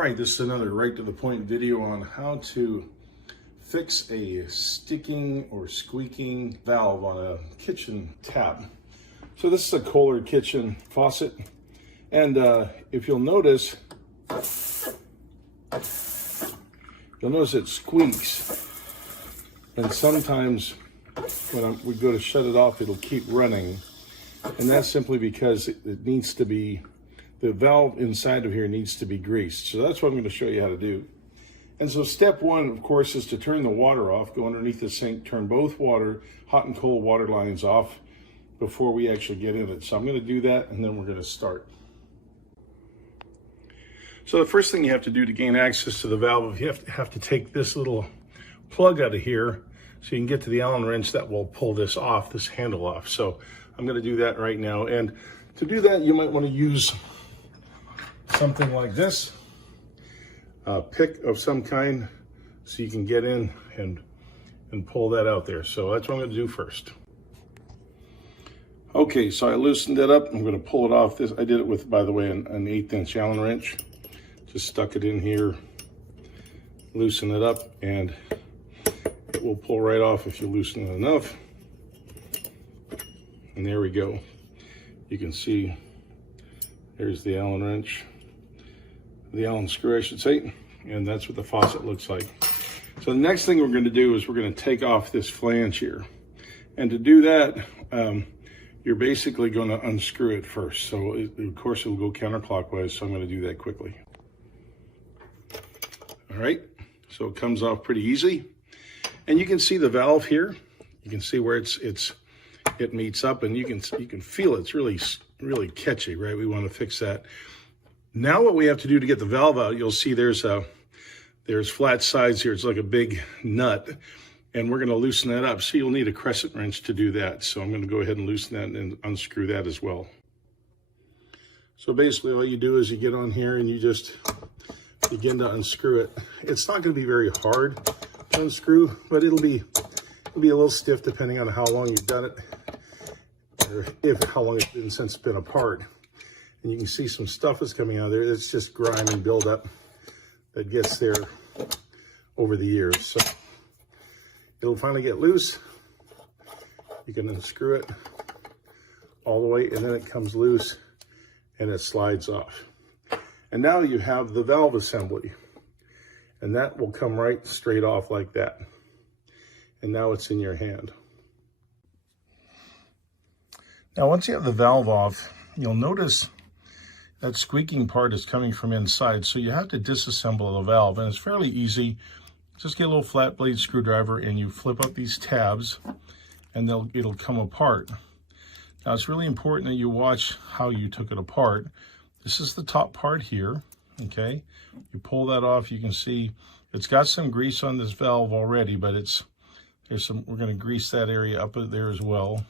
right, this is another right to the point video on how to fix a sticking or squeaking valve on a kitchen tap. So this is a Kohler kitchen faucet, and if you'll notice it squeaks, and sometimes when we go to shut it off, it'll keep running, and that's simply because it needs to be, the valve inside of here needs to be greased. So that's what I'm going to show you how to do. And so step one, of course, is to turn the water off. Go underneath the sink, turn both hot and cold water lines off before we actually get in it. So I'm going to do that, and then we're going to start. So the first thing you have to do to gain access to the valve, you have to take this little plug out of here so you can get to the Allen wrench that will pull this off, this handle off. So I'm going to do that right now. And to do that, you might want to use something like this, a pick of some kind, so you can get in and pull that out there. So that's what I'm going to do first. Okay, so I loosened it up. I'm going to pull it off. This I did it with, by the way, an 1/8" Allen wrench. Just stuck it in here, loosen it up, and it will pull right off if you loosen it enough. And there we go. You can see there's the Allen wrench, the Allen screw, I should say, and that's what the faucet looks like. So the next thing we're going to do is we're going to take off this flange here. And to do that, you're basically going to unscrew it first. So of course it'll go counterclockwise, so I'm going to do that quickly. All right, so it comes off pretty easy. And you can see the valve here. You can see where it meets up, and you can feel it's really catchy, right? We want to fix that. Now what we have to do to get the valve out, you'll see there's flat sides here. It's like a big nut, and we're going to loosen that up. So you'll need a crescent wrench to do that. So I'm going to go ahead and loosen that and unscrew that as well. So basically all you do is you get on here and you just begin to unscrew it. It's not going to be very hard to unscrew, but it'll be a little stiff depending on how long you've done it, or how long it's been since it's been apart. And you can see some stuff is coming out of there. It's just grime and buildup that gets there over the years. So it'll finally get loose. You can unscrew it all the way, and then it comes loose and it slides off. And now you have the valve assembly, and that will come right straight off like that. And now it's in your hand. Now once you have the valve off, you'll notice that squeaking part is coming from inside, so you have to disassemble the valve, and it's fairly easy. Just get a little flat blade screwdriver and you flip up these tabs, and it'll come apart. Now it's really important that you watch how you took it apart. This is the top part here, okay? You pull that off, you can see it's got some grease on this valve already, but we're going to grease that area up there as well.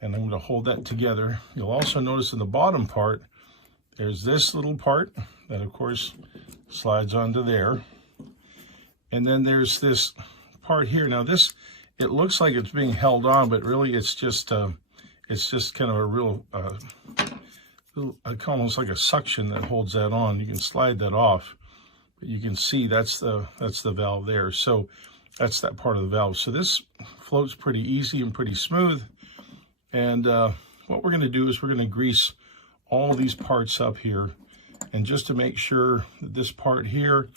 And I'm going to hold that together. You'll also notice in the bottom part, there's this little part that of course slides onto there. And then there's this part here. Now this, it looks like it's being held on, but really it's just kind of a real, almost like a suction that holds that on. You can slide that off, but you can see that's the valve there. So that's that part of the valve. So this floats pretty easy and pretty smooth. And what we're going to do is we're going to grease all these parts up here, and just to make sure that this part here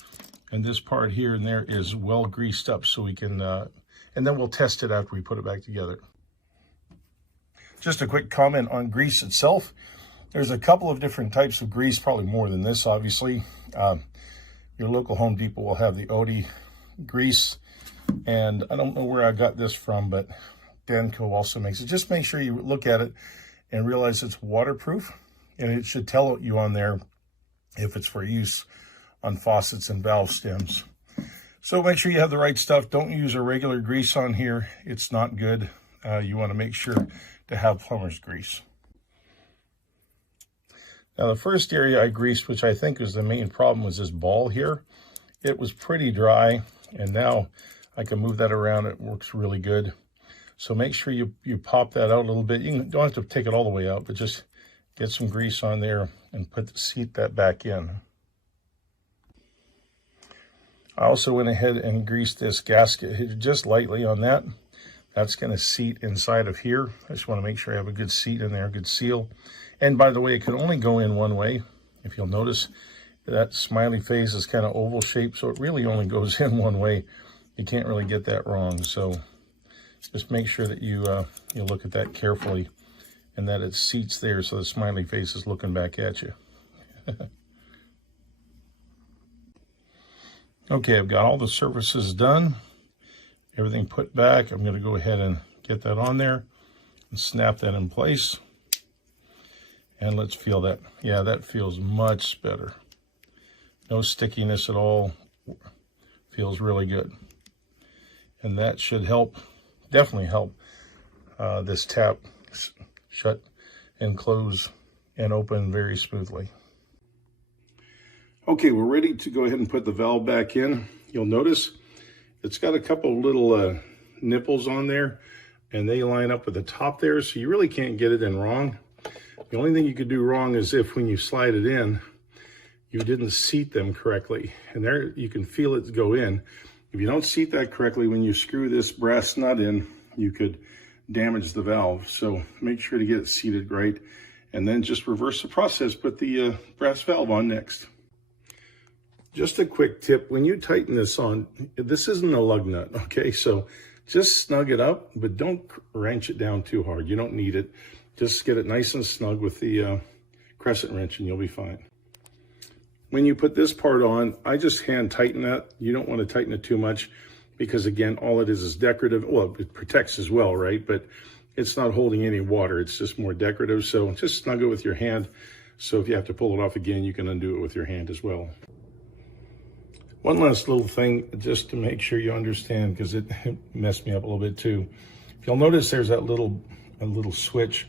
and this part here and there is well greased up, so we can, and then we'll test it after we put it back together. Just a quick comment on grease itself. There's a couple of different types of grease, probably more than this, obviously. Your local Home Depot will have the Odie grease, and I don't know where I got this from, but Danco also makes it. Just make sure you look at it and realize it's waterproof, and it should tell you on there if it's for use on faucets and valve stems. So make sure you have the right stuff. Don't use a regular grease on here. It's not good. You want to make sure to have plumber's grease. Now the first area I greased, which I think was the main problem, was this ball here. It was pretty dry, and now I can move that around. It works really good. So make sure you pop that out a little bit. You don't have to take it all the way out, but just get some grease on there and seat that back in. I also went ahead and greased this gasket just lightly on that. That's going to seat inside of here. I just want to make sure I have a good seat in there, a good seal. And by the way, it can only go in one way. If you'll notice, that smiley face is kind of oval shaped, so it really only goes in one way. You can't really get that wrong. So just make sure that you look at that carefully and that it seats there so the smiley face is looking back at you. Okay, I've got all the surfaces done, everything put back. I'm going to go ahead and get that on there and snap that in place. And let's feel that. Yeah, that feels much better. No stickiness at all. Feels really good. And that should help, definitely help this tap shut and close and open very smoothly. Okay, we're ready to go ahead and put the valve back in. You'll notice it's got a couple little nipples on there, and they line up with the top there, so you really can't get it in wrong. The only thing you could do wrong is if when you slide it in, you didn't seat them correctly. And there you can feel it go in. If you don't seat that correctly, when you screw this brass nut in, you could damage the valve. So make sure to get it seated right, and then just reverse the process. Put the brass valve on next. Just a quick tip, when you tighten this on, this isn't a lug nut, okay? So just snug it up, but don't wrench it down too hard. You don't need it. Just get it nice and snug with the crescent wrench and you'll be fine. When you put this part on, I just hand tighten that. You don't want to tighten it too much because again, all it is decorative. Well, it protects as well, right? But it's not holding any water. It's just more decorative. So just snug it with your hand. So if you have to pull it off again, you can undo it with your hand as well. One last little thing, just to make sure you understand, because it messed me up a little bit too. If you'll notice, there's that little switch.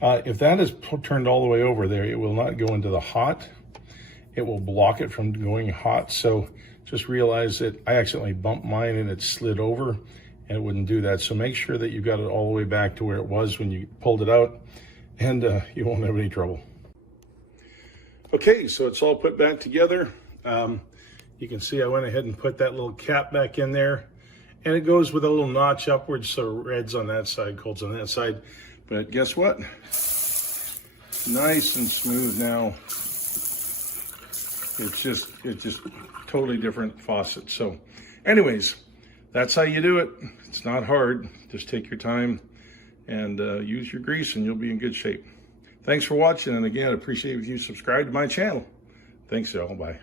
If that is turned all the way over there, it will not go into the hot. It will block it from going hot. So just realize that I accidentally bumped mine and it slid over, and it wouldn't do that. So make sure that you got it all the way back to where it was when you pulled it out, and you won't have any trouble. Okay, so it's all put back together. You can see I went ahead and put that little cap back in there, and it goes with a little notch upwards, so red's on that side, cold's on that side. But guess what? Nice and smooth now. It's just totally different faucet. So anyways, that's how you do it. It's not hard. Just take your time and use your grease and you'll be in good shape. Thanks for watching. And again, I appreciate if you subscribe to my channel. Thanks, y'all. Bye.